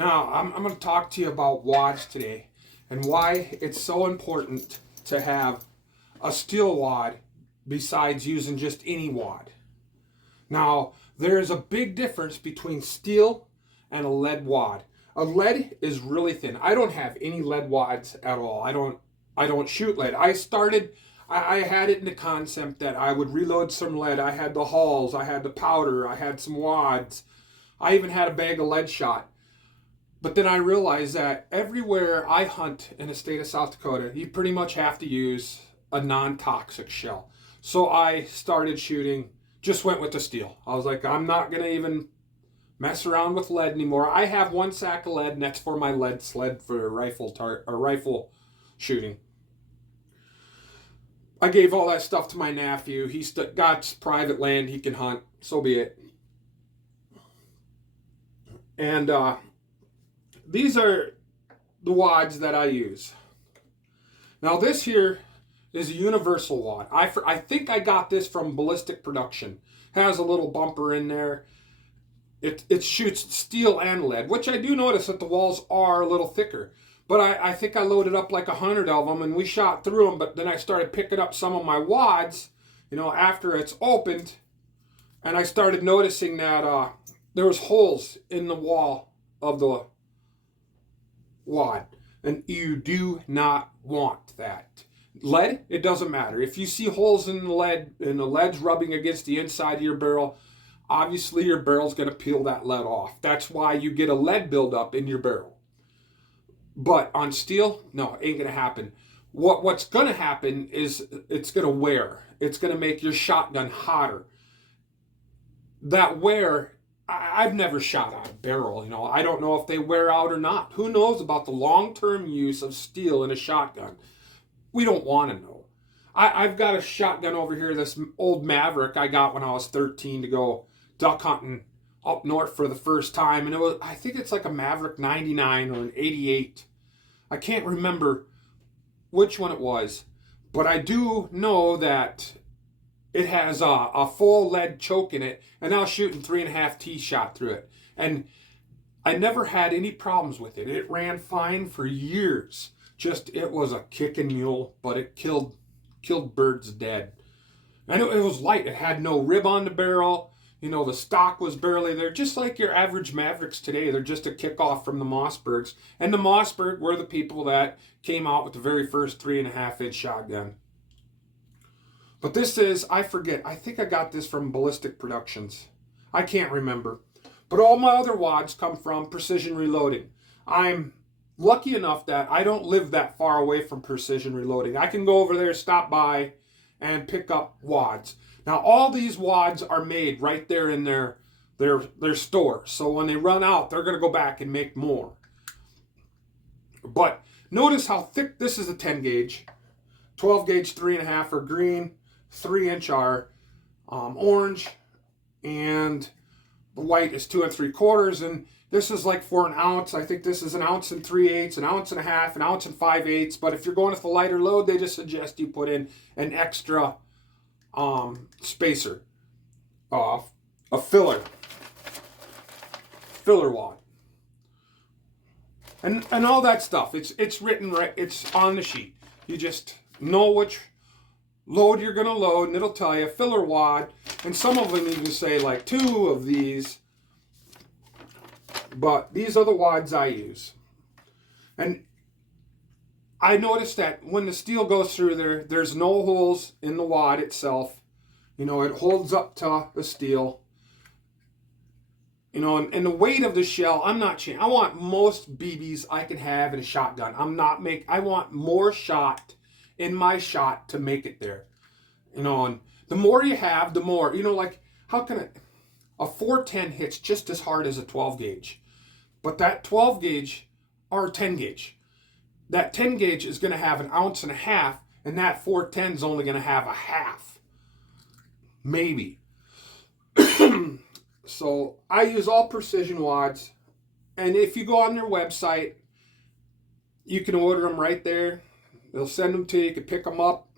Now, I'm going to talk to you about wads today and why it's so important to have a steel wad besides using just any wad. Now, there is a big difference between steel and a lead wad. A lead is really thin. I don't have any lead wads at all. I don't shoot lead. I had it in the concept that I would reload some lead. I had the hulls, I had the powder, I had some wads. I even had a bag of lead shot. But then I realized that everywhere I hunt in the state of South Dakota, you pretty much have to use a non-toxic shell. So I started shooting, just went with the steel. I was like, I'm not going to even mess around with lead anymore. I have one sack of lead, and that's for my lead sled for rifle shooting. I gave all that stuff to my nephew. He's got private land he can hunt. So be it. And these are the wads that I use. Now this here is a universal wad. I think I got this from Ballistic Production. Has a little bumper in there. It shoots steel and lead, which I do notice that the walls are a little thicker. But I think I loaded up like 100 of them and we shot through them. But then I started picking up some of my wads, after it's opened. And I started noticing that there was holes in the wall of the wad, and you do not want that. Lead, it doesn't matter. If you see holes in the lead and the lead's rubbing against the inside of your barrel, obviously your barrel's going to peel that lead off. That's why you get a lead buildup in your barrel. But on steel, no, ain't going to happen. What's going to happen is it's going to wear. It's going to make your shotgun hotter. That wear, I've never shot out a barrel, I don't know if they wear out or not. Who knows about the long-term use of steel in a shotgun? We don't want to know. I've got a shotgun over here, this old Maverick I got when I was 13 to go duck hunting up north for the first time. And I think it's like a Maverick 99 or an 88. I can't remember which one it was. But I do know that it has a full lead choke in it, and I was shooting 3.5 T shot through it. And I never had any problems with it. It ran fine for years. It was a kicking mule, but it killed birds dead. And it was light. It had no rib on the barrel. The stock was barely there. Just like your average Mavericks today, they're just a kickoff from the Mossbergs. And the Mossberg were the people that came out with the very first 3.5 inch shotgun. But this is, I forget, I think I got this from Ballistic Productions. I can't remember. But all my other wads come from Precision Reloading. I'm lucky enough that I don't live that far away from Precision Reloading. I can go over there, stop by, and pick up wads. Now, all these wads are made right there in their store. So when they run out, they're going to go back and make more. But notice how thick this is, a 10 gauge. 12 gauge 3.5 are green. 3-inch are orange, and the white is 2 3/4, and this is like for an ounce. I think this is 1 3/8, 1.5 ounces, 1 5/8. But if you're going with a lighter load, they just suggest you put in an extra spacer, a filler wad, and all that stuff. It's written right. It's on the sheet. You just know which load you're going to load, and it'll tell you filler wad, and some of them even say like 2 of these, but these are the wads I use. And I noticed that when the steel goes through there's no holes in the wad itself. It holds up to the steel. And the weight of the shell, I'm not changing. I want most BBs I can have in a shotgun. I want more shot in my shot to make it there. And the more you have, the more, how can a 410 hits just as hard as a 12 gauge. But that 12 gauge or 10 gauge, that 10 gauge is going to have 1.5 ounces, and that 410 is only going to have 1/2. Maybe. So I use all precision wads. And if you go on their website, you can order them right there. They'll send them to you. You can pick them up.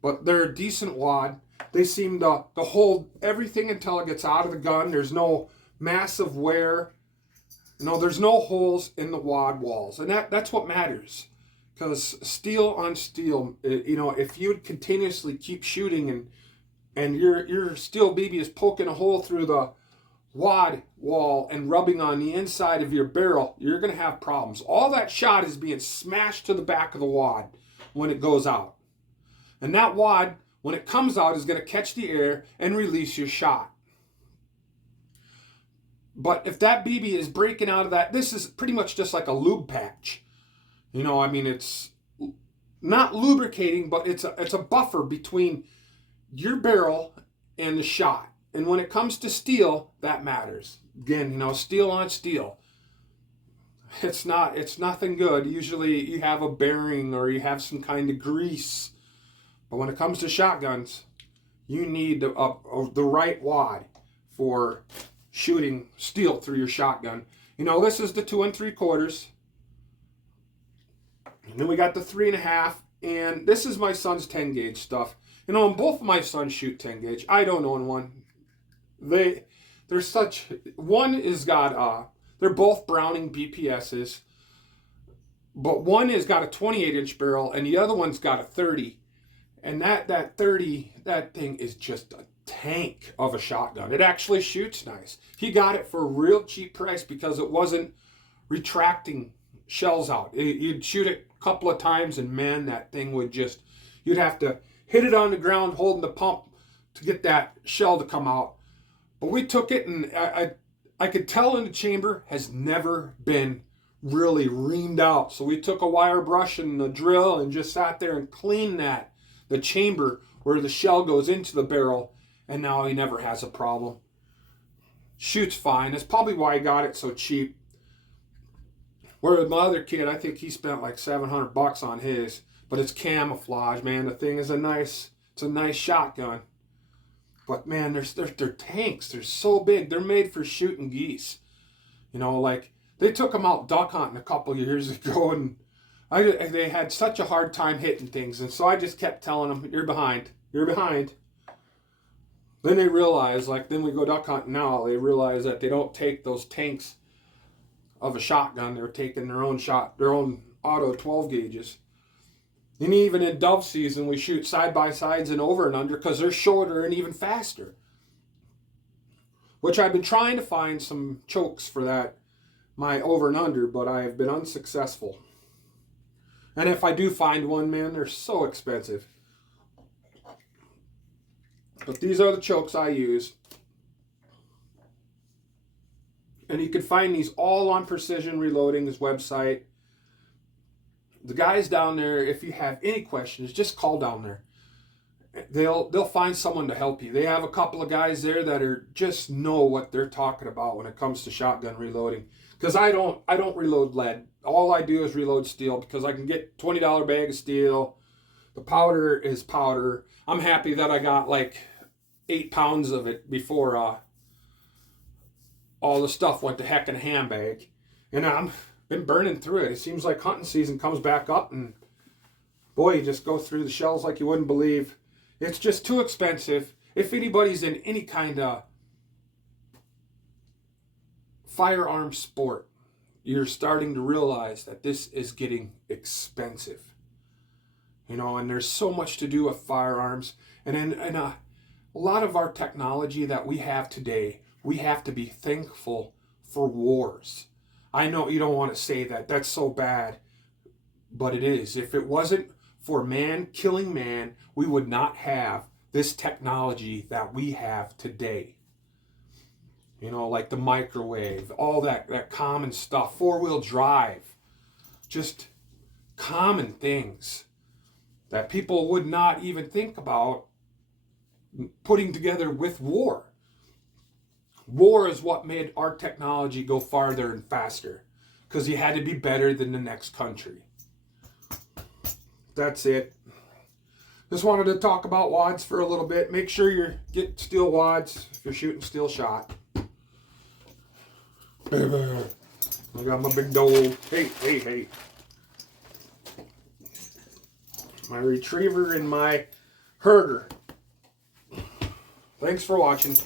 But they're a decent wad. They seem to hold everything until it gets out of the gun. There's no massive wear. there's no holes in the wad walls, and that's what matters. Because steel on steel, if you would continuously keep shooting and your steel BB is poking a hole through the wad wall and rubbing on the inside of your barrel, you're going to have problems. All that shot is being smashed to the back of the wad when it goes out. And that wad, when it comes out, is going to catch the air and release your shot. But if that BB is breaking out of that, this is pretty much just like a lube patch. It's not lubricating, but it's a buffer between your barrel and the shot. And when it comes to steel, that matters. Again, steel on steel. It's nothing good. Usually you have a bearing or you have some kind of grease. But when it comes to shotguns, you need the right wad for shooting steel through your shotgun. This is the 2 3/4. And then we got the 3.5, and this is my son's 10 gauge stuff. And both of my sons shoot 10 gauge. I don't own one. One is got they're both Browning BPSs, but one has got a 28-inch barrel and the other one's got a 30. And that 30, that thing is just a tank of a shotgun. It actually shoots nice. He got it for a real cheap price because it wasn't retracting shells out. You'd shoot it a couple of times and man, that thing would you'd have to hit it on the ground holding the pump to get that shell to come out. But we took it and I could tell in the chamber has never been really reamed out. So we took a wire brush and a drill and just sat there and cleaned the chamber where the shell goes into the barrel, and now he never has a problem. Shoots fine. That's probably why I got it so cheap. Whereas my other kid, I think he spent like $700 on his, but it's camouflage, man. The thing is it's a nice shotgun. But man, they're tanks. They're so big. They're made for shooting geese. They took them out duck hunting a couple of years ago, and they had such a hard time hitting things. And so I just kept telling them, "You're behind. You're behind." Then they realize, then we go duck hunting now. They realize that they don't take those tanks of a shotgun. They're taking their own auto 12 gauges. And even in dove season, we shoot side-by-sides and over and under because they're shorter and even faster. Which I've been trying to find some chokes for my over and under, but I have been unsuccessful. And if I do find one, man, they're so expensive. But these are the chokes I use. And you can find these all on Precision Reloading's website. The guys down there, if you have any questions, just call down there. They'll find someone to help you. They have a couple of guys there that just know what they're talking about when it comes to shotgun reloading. Because I don't reload lead. All I do is reload steel because I can get $20 bag of steel. The powder is powder. I'm happy that I got like 8 pounds of it before all the stuff went to heck in a handbag. And I've been burning through it. It seems like hunting season comes back up and boy, you just go through the shells like you wouldn't believe. It's just too expensive. If anybody's in any kind of firearm sport, you're starting to realize that this is getting expensive. And there's so much to do with firearms. And a lot of our technology that we have today, we have to be thankful for wars. I know you don't want to say that. That's so bad. But it is. If it wasn't for man killing man, we would not have this technology that we have today. Like the microwave, all that common stuff, 4-wheel drive, just common things that people would not even think about putting together with war. War is what made our technology go farther and faster because you had to be better than the next country. That's it. Just wanted to talk about wads for a little bit. Make sure you get steel wads if you're shooting steel shot. I got my big dog. Hey. My retriever and my herder. Thanks for watching.